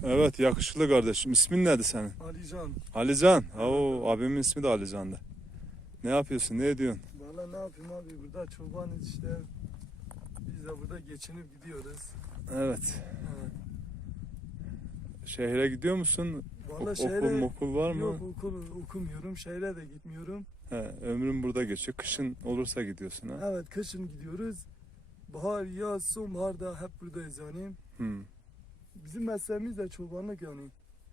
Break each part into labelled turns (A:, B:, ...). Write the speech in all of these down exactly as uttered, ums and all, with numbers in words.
A: Evet, yakışıklı kardeşim. İsmin neydi senin?
B: Alican.
A: Alican. Oo, abimin ismi de Alican'dı. Ne yapıyorsun? Ne ediyorsun?
B: Valla ne yapayım abi, burada çobanız işte. Biz de burada geçinip gidiyoruz.
A: Evet.
B: Evet.
A: Şehre gidiyor musun?
B: Valla
A: O-
B: şehre...
A: Okul okul var mı?
B: Yok, okul okumuyorum. Şehre de gitmiyorum.
A: He, ömrüm burada geçiyor. Kışın olursa gidiyorsun ha?
B: Evet, kışın gidiyoruz. Bahar, yaz, sonbahar da hep buradayız yani.
A: Hmm.
B: Bizim mesleğimiz de çobanlık yani.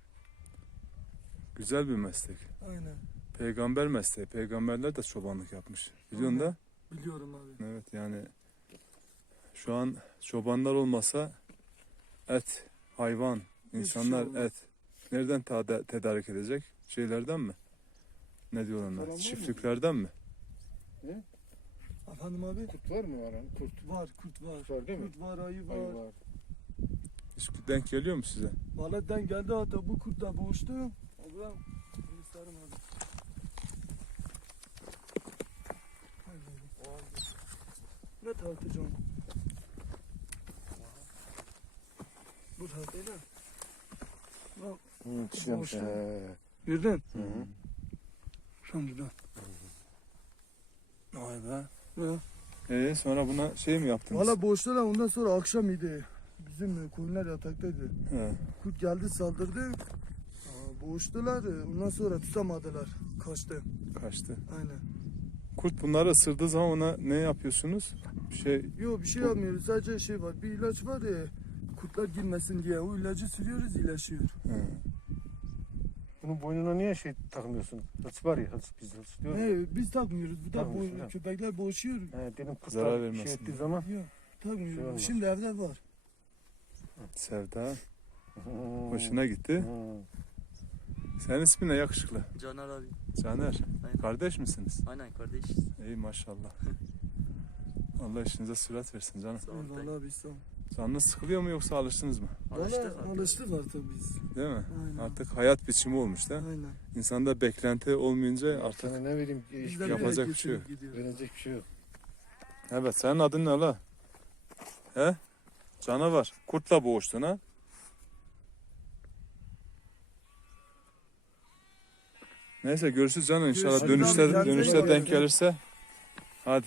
A: Güzel bir meslek.
B: Aynen.
A: Peygamber mesleği. Peygamberler de çobanlık yapmış. Biliyorsun
B: Aynen.
A: da?
B: Biliyorum abi.
A: Evet, yani şu an çobanlar olmasa et, hayvan, insanlar
B: olmaz.
A: et. Nereden tada- tedarik edecek? Şeylerden mi? Ne diyorlar
C: Falan var
A: onlar?
C: mı?
A: Çiftliklerden mi?
B: Efendim abi?
C: Kurt var mı var hani kurt?
B: Var, kurt var.
C: Kurt var değil mi?
B: Kurt var, ayı var.
C: Ayı var.
A: Hiç denk geliyor mu size?
B: Valla den geldi, hatta bu kurtla boğuştu. Ablam, gösterim abi. Ne tartacağım? Bu tartıyla. Bak,
C: Hı, çıkıyormuş.
B: Boşta.
C: He.
B: gördün?
C: Hı hı.
B: Şuradan buradan.
A: Vay be.
B: Ya.
A: Ee, sonra buna şey mi yaptınız?
B: Valla boğuştular, ondan sonra akşam idi. Bizim koyunlar yataktaydı.
A: He.
B: Kurt geldi, saldırdı. Aa, boğuştular, ondan sonra tutamadılar. Kaçtı.
A: Kaçtı.
B: Aynen.
A: Kurt bunları ısırdığı zaman ona ne yapıyorsunuz? Bir şey
B: Yok, bir şey yapmıyoruz, sadece şey var, bir ilaç var ya, kurtlar girmesin diye o ilacı sürüyoruz, iyileşiyor.
A: he.
C: Bunun boynuna niye şey takmıyorsun? Hırs var ya, hırs biz hırs diyoruz. ya.
B: He, biz takmıyoruz, bu da
C: Takmıyorsun,
B: bo-
C: ha.
B: köpekler boğuşuyor.
C: He, dedim kurtlar
A: Zarar
C: şey
A: vermesin
C: ettiği
A: diye.
C: zaman.
B: Yok,
C: Şey
B: takmıyoruz.
C: olmaz.
B: Şimdi evde var.
A: Sevda.
C: Hı.
A: Hoşuna gitti.
C: Hı.
A: Senin ismin ne yakışıklı?
D: Caner abi.
A: Caner.
D: Aynen.
A: Kardeş misiniz?
D: Aynen kardeşiz.
A: İyi maşallah. Allah işinize sürat versin canım.
D: Sağ ol dayı.
B: Vallahi biz sağ ol.
A: Canınız sıkılıyor mu yoksa alıştınız mı?
D: Alıştık
B: Valla
D: artık.
B: alıştık artık biz.
A: Değil mi?
B: Aynen.
A: Artık hayat biçimi olmuş da.
B: Aynen.
A: İnsanda beklenti olmayınca artık.
C: Sana ne vereyim?
B: Biz
C: Hiçbir
B: de
C: şey
A: yapacak
B: böyle
A: bir şey yok.
B: geçinip gidiyoruz.
C: verecek bir şey yok.
A: Evet, senin adın ne la? He? Canavar. Kurtla boğuştun ha? Neyse, görüşürüz canım inşallah.
B: Görüşürüz
A: Dönüşte
B: abi, kendine
A: dönüşte
B: iyi
A: denk
B: bak.
A: gelirse. Hadi.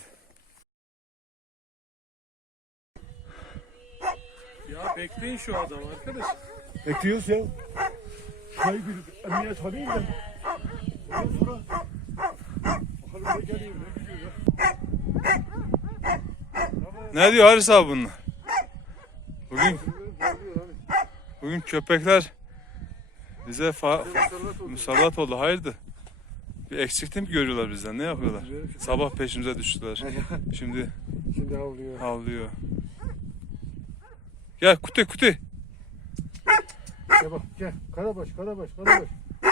E: Ya bekleyin şu adamı arkadaş.
C: Bekliyoruz ya. Şurayı bir emniyet alayım da. Ondan sonra bakalım ne geliyor ne gidiyor ya.
A: Ne diyor Haris abi bunlar? Bugün bugün köpekler bize fa- musallat oldu. Hayırdır? Bir eksiklik mi görüyorlar bizden? Ne yapıyorlar? Sabah peşimize düştüler. Şimdi
C: Şimdi havlıyor.
A: havlıyor. Gel Kuti Kuti.
C: Gel bak gel. Karabaş karabaş karabaş.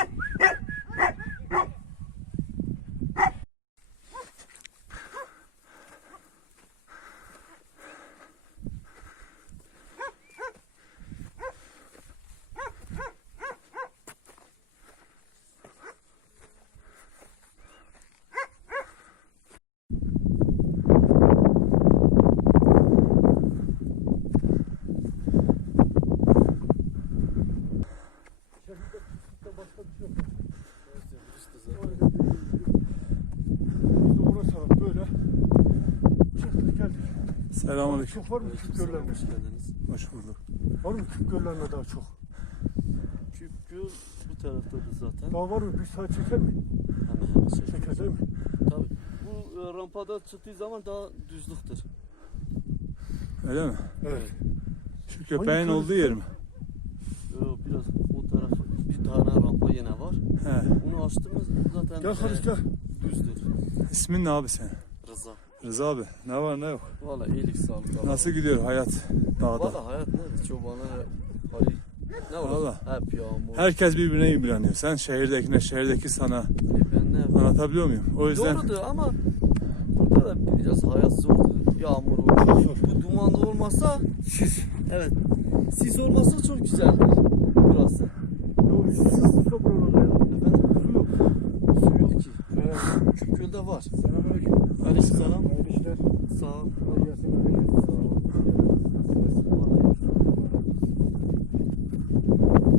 C: Biz de orası böyle. Çıktık geldik.
A: Selamünaleyküm.
C: Çok var mı küp göllerine?
D: Hoş geldiniz.
A: Hoş bulduk.
C: Var mı küp göllerine daha çok?
D: Küp göl bu taraftadır zaten.
C: Daha var mı? Bir saat çeker mi?
D: Hemen hemen şey.
C: Çeker değil mi?
D: Tabii. Bu e, rampada çıktığı zaman daha düzlüktür.
A: Öyle mi?
C: Evet.
A: Şu köpeğin olduğu yer mi?
D: E, biraz o taraf bir tane rampa yine var.
A: He.
D: Onu açtığımız zaten
C: Gel Halis gel.
D: düzdür.
A: İsmin ne abi senin?
D: Rıza.
A: Rıza abi. Ne var ne yok?
D: Valla iyilik sağlık.
A: Nasıl gidiyor hayat dağda?
D: Valla hayat nedir? Çobanı hali ne olur?
A: Valla.
D: Hep yağmur.
A: Herkes birbirine ilgileniyor. Sen şehirdekine, şehirdeki sana.
D: E, ben ne yapayım?
A: Anlatabiliyor muyum? O yüzden
D: Doğrudur ama burada da biraz hayat zordur. Yağmur olur. Bu dumanda olmasa
C: Siz.
D: evet. Sis olmasa çok güzeldir burası.
C: Yok siz toprağına ya.
D: Efendim?
C: Su yok.
D: Su yok ki.
C: He.
D: Küpgöl'de var.
C: Selamünaleyküm.
D: Aleykümselam.
C: Hayırlı işler.
D: Sağ ol.
C: Kolay gelsin. Bereket. Sağ ol.
D: Vallahi.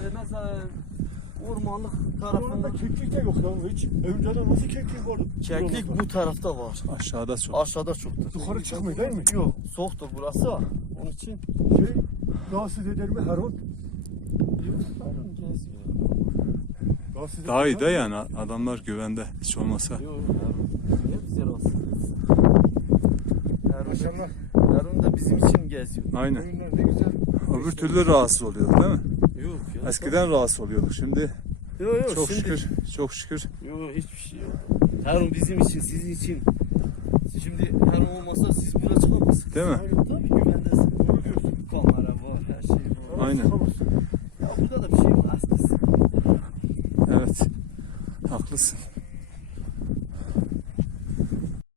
D: mesela ormanlık
C: Tarafında
D: tarafında
C: keklik de yok lan hiç. Önceden nasıl keklik vardı?
D: keklik bu tarafta var.
A: Aşağıda çok.
D: Aşağıda çoktur.
C: Yukarı çıkmıyor değil mi?
D: Yok, soğuktur burası. Onun için
C: Şey, rahatsız eder mi Harun?
D: Harun geziyor.
C: Rahatsız eder
A: Daha
C: mi?
A: iyi de yani adamlar güvende hiç olmasa.
D: Yok, Harun. Niye bize rahatsız etsin? Harun,
C: Maşallah.
D: Harun da bizim için geziyor.
A: Aynen.
C: Oyunlar ne güzel.
A: Öbür türlü rahatsız oluyorduk değil mi?
D: Yok ya.
A: Eskiden rahatsız oluyorduk. Şimdi
D: Yok yok.
A: çok
D: şimdi,
A: şükür, çok şükür.
D: Yok hiçbir şey yok. Harun bizim için, sizin için. Şimdi Harun olmasa siz buraya çıkamazsınız.
A: Değil mi?
D: Tabii güvendesin. Doğru diyorsun. Kamera var, her şey var.
A: Aynen.
D: Ya burada da bir şey yok. Aslında.
A: Evet. Haklısın.